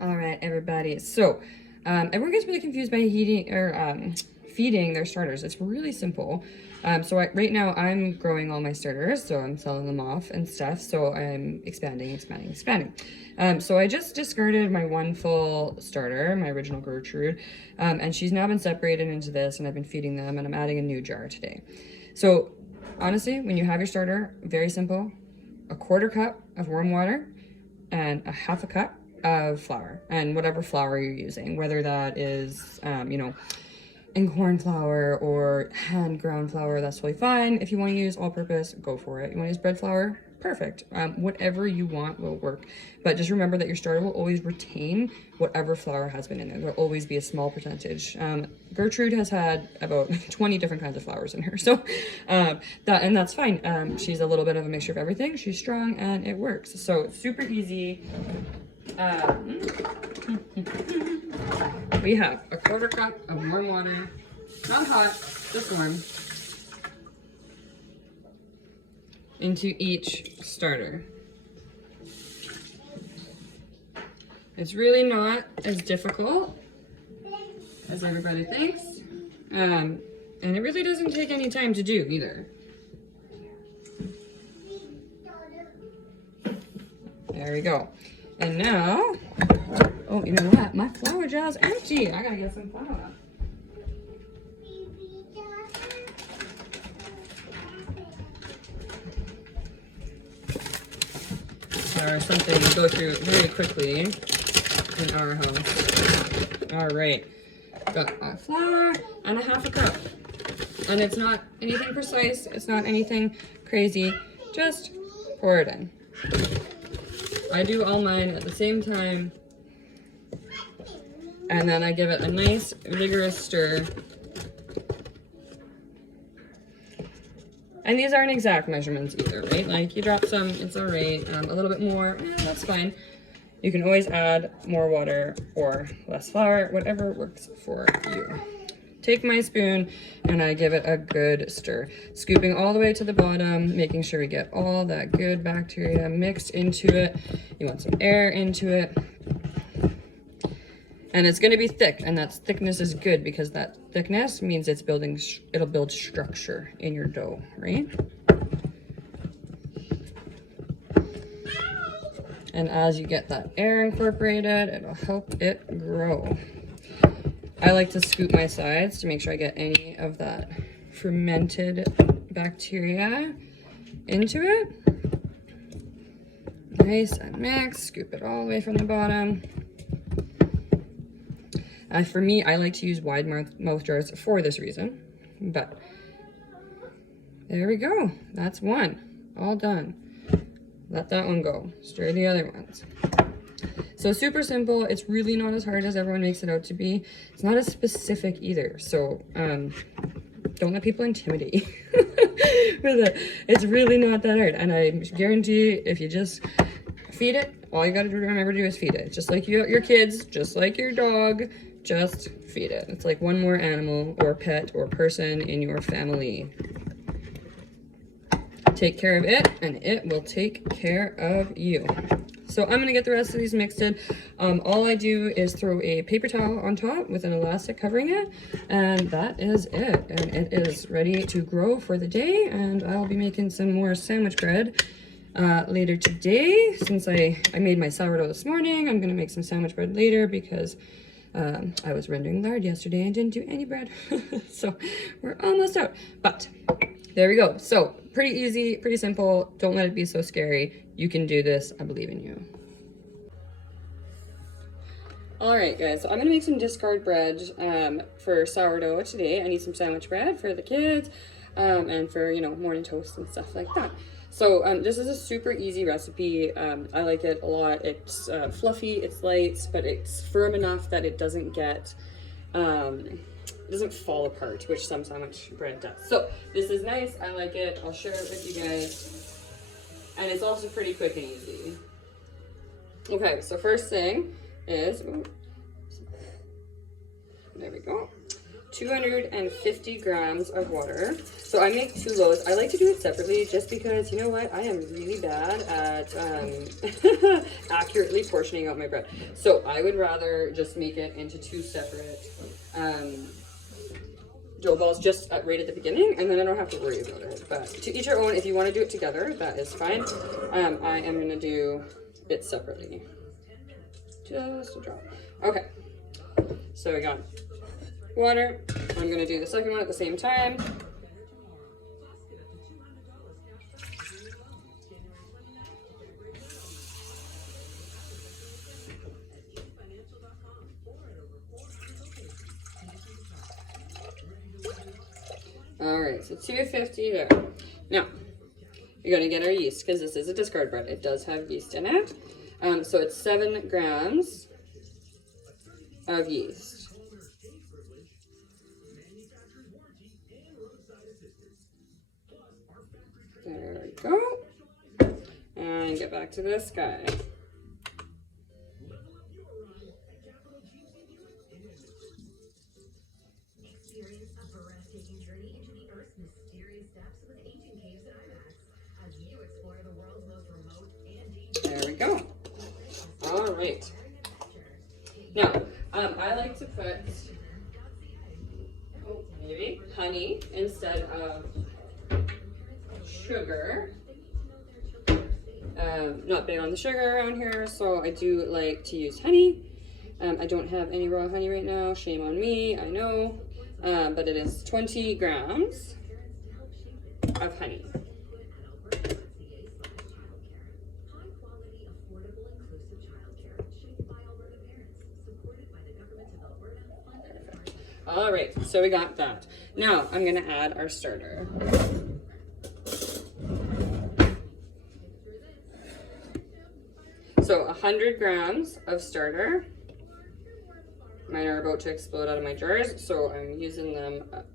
All right, everybody. So everyone gets really confused by heating or feeding their starters. It's really simple. Right now I'm growing all my starters, so I'm selling them off and stuff. So I'm expanding. So I just discarded my one full starter, my original Gertrude, and she's now been separated into this, and I've been feeding them, and I'm adding a new jar today. So honestly, when you have your starter, very simple: a 1/4 cup of warm water and a 1/2 cup of flour, and whatever flour you're using, whether that is, in corn flour or hand ground flour, that's totally fine. If you want to use all-purpose, go for it. You want to use bread flour, perfect. Whatever you want will work. But just remember that your starter will always retain whatever flour has been in there. There'll always be a small percentage. Gertrude has had about 20 different kinds of flours in her, so that's fine. She's a little bit of a mixture of everything. She's strong and it works. So it's super easy. We have a 1/4 cup of warm water, not hot, just warm, into each starter. It's really not as difficult as everybody thinks, and it really doesn't take any time to do either. There we go. And now, oh, you know what? My flour jar is empty. I gotta get some flour. Or something we go through very quickly in our house. All right, got our flour and a 1/2 cup. And it's not anything precise. It's not anything crazy. Just pour it in. I do all mine at the same time, and then I give it a nice vigorous stir. And these aren't exact measurements either, right? Like, you drop some, it's all right. A little bit more, that's fine. You can always add more water or less flour, whatever works for you. Take my spoon and I give it a good stir, scooping all the way to the bottom, making sure we get all that good bacteria mixed into it. You want some air into it. And it's going to be thick, and that thickness is good because that thickness means it'll build structure in your dough, right? And as you get that air incorporated, it'll help it grow. I like to scoop my sides to make sure I get any of that fermented bacteria into it. Nice and mixed. Scoop it all the way from the bottom. For me, I like to use wide mouth jars for this reason. But there we go. That's one. All done. Let that one go. Stir the other ones. So super simple. It's really not as hard as everyone makes it out to be. It's not as specific either. So don't let people intimidate you with it. It's really not that hard. And I guarantee if you just feed it, all you got to remember to do is feed it. Just like your kids, just like your dog, just feed it. It's like one more animal or pet or person in your family. Take care of it and it will take care of you. So I'm gonna get the rest of these mixed in. All I do is throw a paper towel on top with an elastic covering it, and that is it. And it is ready to grow for the day, and I'll be making some more sandwich bread later today. Since I made my sourdough this morning, I'm gonna make some sandwich bread later because I was rendering lard yesterday and didn't do any bread. So we're almost out, but there we go. So pretty easy, pretty simple. Don't let it be so scary. You can do this. I believe in you. All right, guys, so I'm gonna make some discard bread for sourdough today. I need some sandwich bread for the kids and for, morning toast and stuff like that. So this is a super easy recipe. I like it a lot. It's fluffy, it's light, but it's firm enough that it doesn't get, it doesn't fall apart, which some sandwich bread does. So this is nice. I like it. I'll share it with you guys. And it's also pretty quick and easy. Okay, so first thing is, there we go. 250 grams of water. So I make 2 loaves. I like to do it separately just because, you know what, I am really bad at accurately portioning out my bread. So I would rather just make it into 2 separate dough balls just right at the beginning, and then I don't have to worry about it. But to each your own. If you want to do it together, that is fine. I am going to do it separately. Just a drop. Okay. So we got water. I'm going to do the second one at the same time. All right, so 250 there. Now, you're going to get our yeast because this is a discard bread. It does have yeast in it. So it's 7 grams of yeast. There we go. And get back to this guy. There we go. All right. Now, I like to put maybe honey instead of sugar. Not big on the sugar around here, so I do like to use honey. I don't have any raw honey right now. Shame on me, I know. But it is 20 grams of honey. All right, so we got that. Now I'm gonna add our starter. So 100 grams of starter. Mine are about to explode out of my jars, so I'm using them up.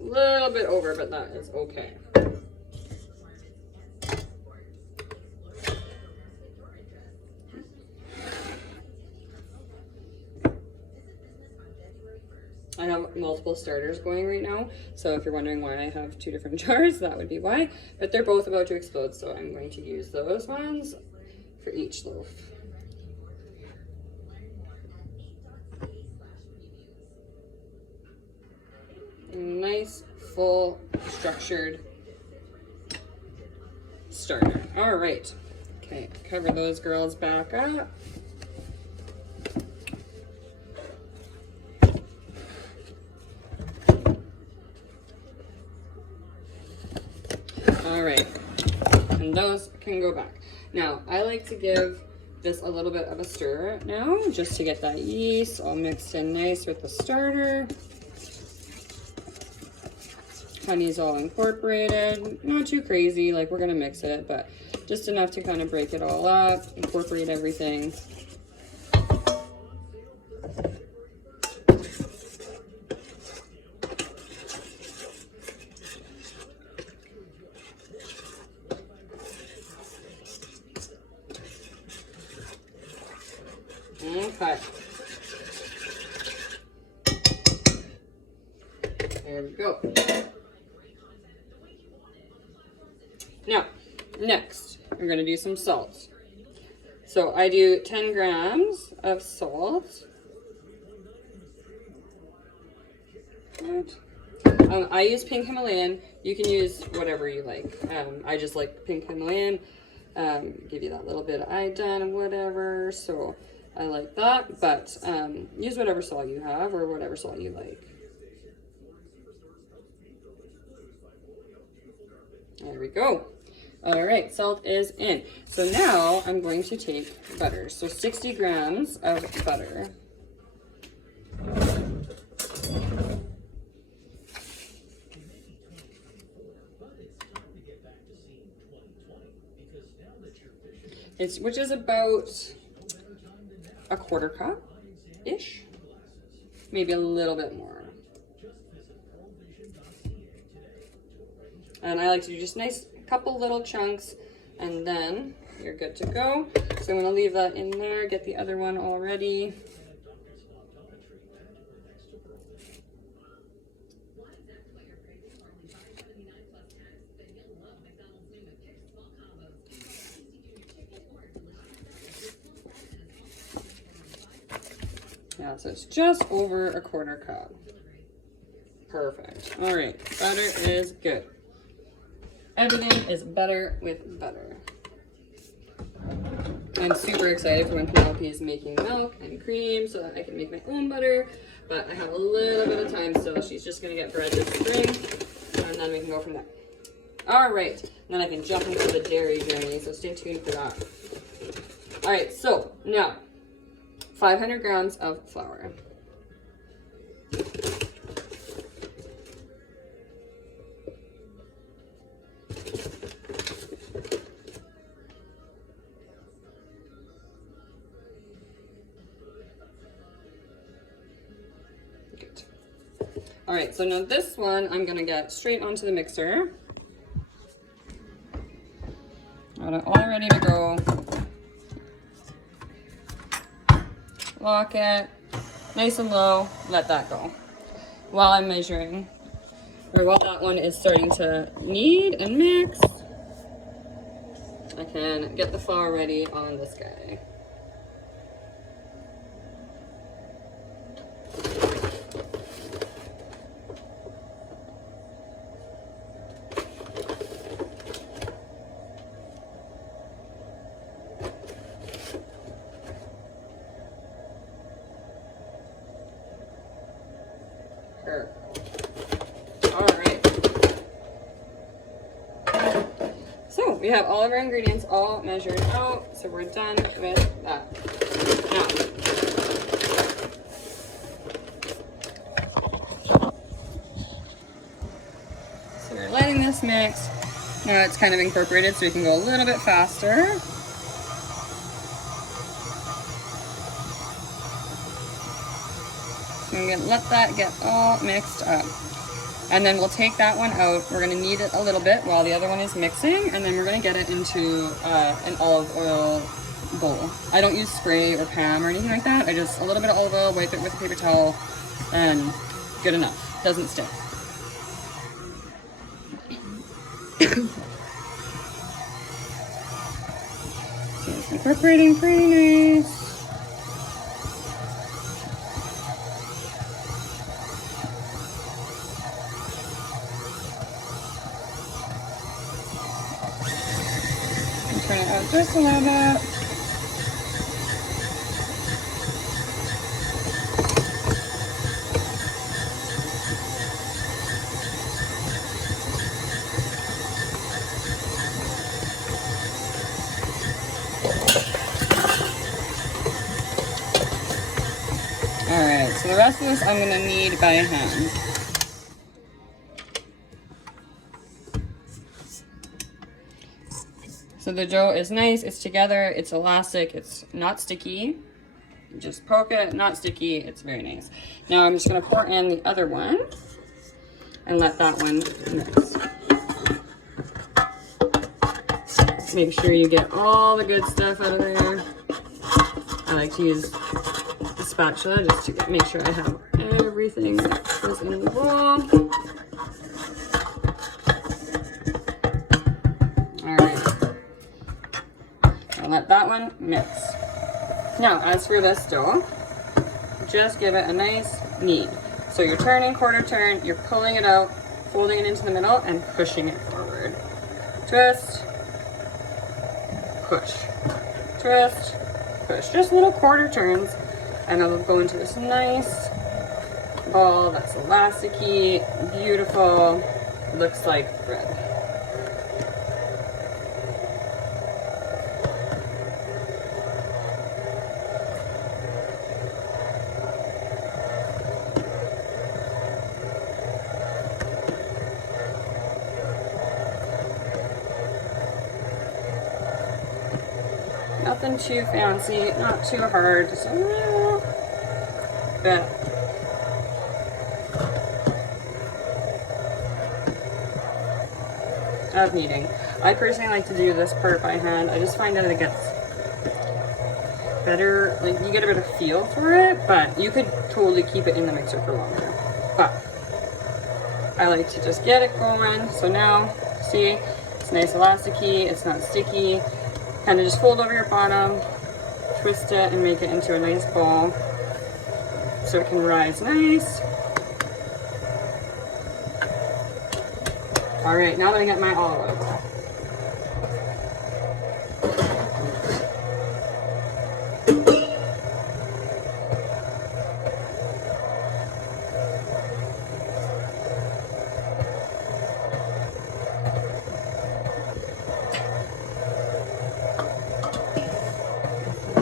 A little bit over, but that is okay. I have multiple starters going right now, so if you're wondering why I have 2 different jars, that would be why. But they're both about to explode, so I'm going to use those ones for each loaf. Nice, full, structured starter. All right. Okay, cover those girls back up. All right, and those can go back. Now, I like to give this a little bit of a stir now, just to get that yeast all mixed in nice with the starter. Honey's all incorporated, not too crazy, like we're gonna mix it, but just enough to kind of break it all up, incorporate everything. Okay. There we go. Now, next, we're going to do some salt. So I do 10 grams of salt. I use pink Himalayan. You can use whatever you like. I just like pink Himalayan. Give you that little bit of iodine and whatever. So I like that. But use whatever salt you have or whatever salt you like. There we go. All right, salt is in. So now I'm going to take butter. So 60 grams of butter. Which is about a 1/4 cup-ish. maybe a little bit more. And I like to do just nice couple little chunks, and then you're good to go. So I'm gonna leave that in there, get the other one all ready. Yeah, so it's just over a 1/4 cup. Perfect. All right, butter is good. Everything is better with butter. I'm super excited for when Penelope is making milk and cream so that I can make my own butter, but I have a little bit of time still. She's just gonna get bread this spring, and then we can go from there. All right, then I can jump into the dairy journey, so stay tuned for that. All right, so now, 500 grams of flour. Good. All right, so now this one I'm gonna get straight onto the mixer. Got it all ready to go. Lock it nice and low, let that go while I'm measuring, or while that one is starting to knead and mix. I can get the flour ready on this guy. All right. So we have all of our ingredients all measured out, so we're done with that. Now, so we're letting this mix. Now it's kind of incorporated, so we can go a little bit faster. So I'm gonna let that get all mixed up. And then we'll take that one out. We're gonna knead it a little bit while the other one is mixing, and then we're gonna get it into an olive oil bowl. I don't use spray or Pam or anything like that. I just, a little bit of olive oil, wipe it with a paper towel, and good enough. Doesn't stick. So it's incorporating pretty nice. Turn it out just a little bit. All right, so the rest of this I'm gonna knead by hand. So the dough is nice, it's together, it's elastic, it's not sticky. Just poke it, not sticky, it's very nice. Now I'm just gonna pour in the other one and let that one mix. Make sure you get all the good stuff out of there. I like to use the spatula just to make sure I have everything that goes in the bowl. Let that one mix. Now, as for this dough, just give it a nice knead. So you're turning, quarter turn, you're pulling it out, folding it into the middle, and pushing it forward. Twist, push, twist, push. Just little quarter turns, and it'll go into this nice ball that's elasticy, beautiful, looks like bread. Nothing too fancy, not too hard, just a little bit of kneading. I personally like to do this part by hand. I just find that it gets better, like you get a better feel for it, but you could totally keep it in the mixer for longer. But I like to just get it going. So now, see, it's nice elasticy, it's not sticky. Kind of just fold over your bottom, twist it, and make it into a nice ball so it can rise nice. All right, now that I got my olive oil.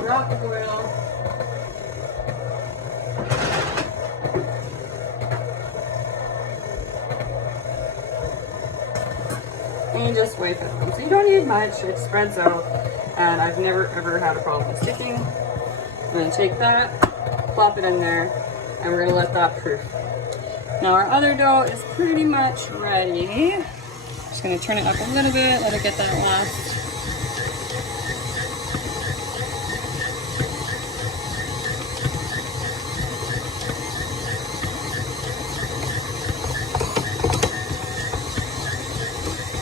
Drop the oil. And just wipe it on. So you don't need much, it spreads out, and I've never ever had a problem with sticking. I'm gonna take that, plop it in there, and we're gonna let that proof. Now our other dough is pretty much ready. Just gonna turn it up a little bit, let it get that last.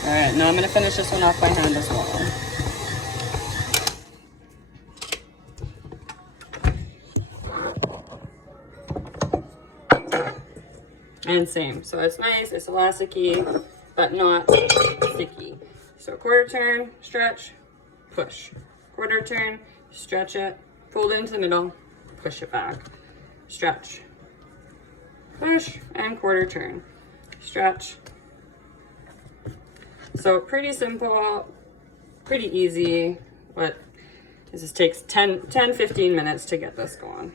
All right, now I'm gonna finish this one off by hand as well. And same, so it's nice, it's elasticy, but not sticky. So quarter turn, stretch, push. Quarter turn, stretch it, fold it into the middle, push it back. Stretch, push, and quarter turn. Stretch. So pretty simple, pretty easy, but this just takes 10-15 minutes to get this going.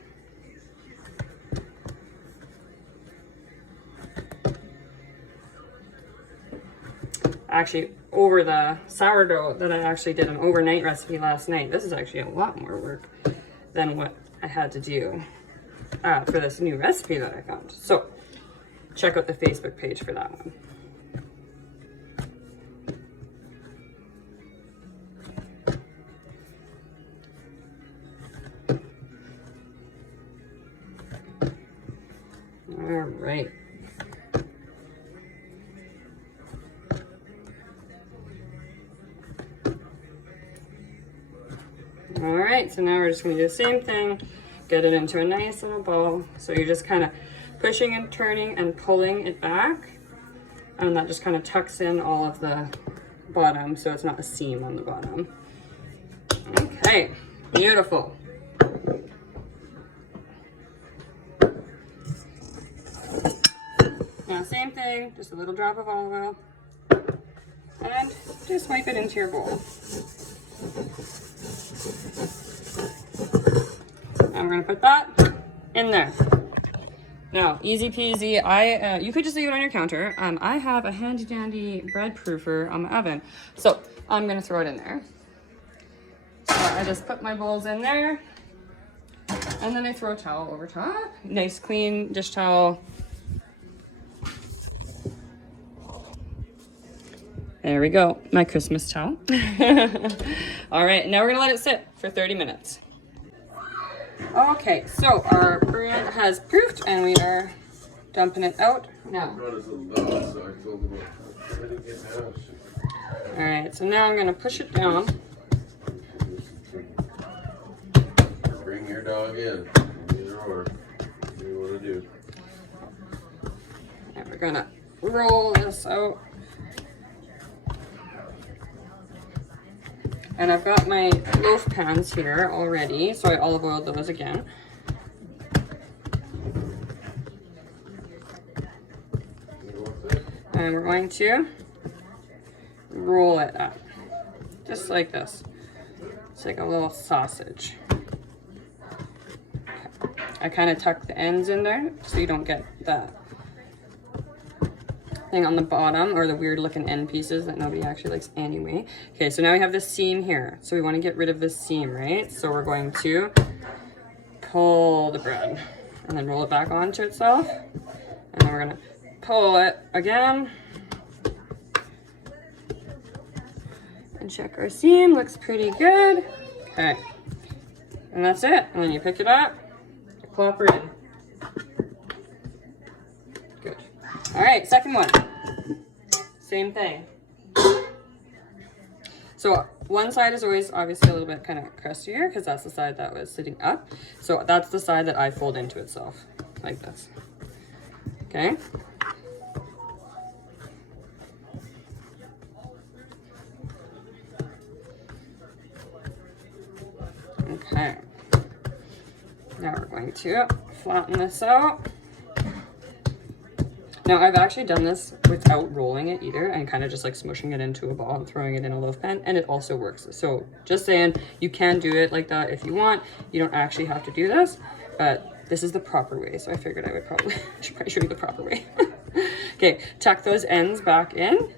Actually, over the sourdough that I actually did an overnight recipe last night, this is actually a lot more work than what I had to do for this new recipe that I found. So check out the Facebook page for that one. All right. All right, so now we're just gonna do the same thing, get it into a nice little ball. So you're just kind of pushing and turning and pulling it back, and that just kind of tucks in all of the bottom, so it's not a seam on the bottom. Okay, beautiful. Now same thing, just a little drop of olive oil, and just wipe it into your bowl. And we're gonna put that in there. Now, easy peasy. You could just leave it on your counter. I have a handy dandy bread proofer on the oven, so I'm gonna throw it in there. So I just put my bowls in there, and then I throw a towel over top. Nice clean dish towel. There we go, my Christmas towel. All right, now we're gonna let it sit for 30 minutes. Okay, so our bread has proofed and we are dumping it out now. All right, so now I'm gonna push it down. Bring your dog in, either or, what do you wanna do? And we're gonna roll this out. And I've got my loaf pans here already, so I olive oiled those again. And we're going to roll it up, just like this. It's like a little sausage. I kind of tuck the ends in there so you don't get that thing on the bottom or the weird looking end pieces that nobody actually likes anyway. Okay, so now we have this seam here. So we want to get rid of this seam, right? So we're going to pull the bread and then roll it back onto itself. And then we're gonna pull it again. check our seam, looks pretty good. Okay, and that's it. And then you pick it up, you plop her in. Good. All right, second one. Same thing. So one side is always obviously a little bit kind of crustier because that's the side that was sitting up. So that's the side that I fold into itself, like this. Okay. Okay. Now we're going to flatten this out. Now I've actually done this without rolling it either and kind of just like smushing it into a ball and throwing it in a loaf pan, and it also works. So just saying, you can do it like that if you want. You don't actually have to do this, but this is the proper way. So I figured I would should probably show you the proper way. Okay, tuck those ends back in.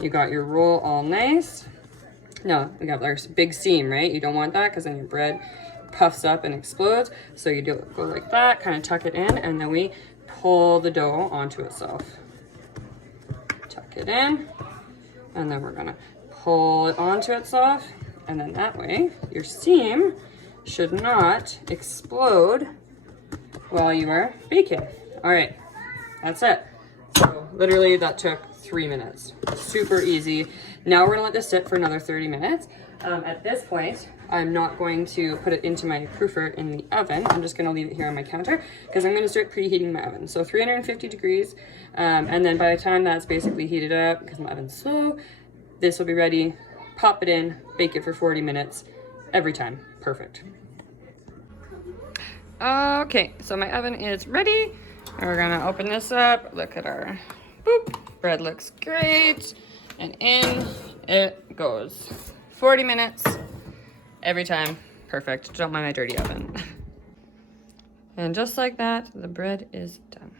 You got your roll all nice. Now we got our big seam, right? You don't want that because then your bread puffs up and explodes. So you go like that, kind of tuck it in, and then we pull the dough onto itself. Tuck it in, and then we're gonna pull it onto itself, and then that way your seam should not explode while you are baking. All right, that's it. So literally that took 3 minutes. Super easy. Now we're gonna let this sit for another 30 minutes. At this point, I'm not going to put it into my proofer in the oven. I'm just gonna leave it here on my counter because I'm gonna start preheating my oven. So 350 degrees, and then by the time that's basically heated up, because my oven's slow, this will be ready. Pop it in, bake it for 40 minutes, every time. Perfect. Okay, so my oven is ready. We're gonna open this up. Look at our boop. Bread looks great. And in it goes. 40 minutes every time. Perfect. Don't mind my dirty oven. And just like that, the bread is done.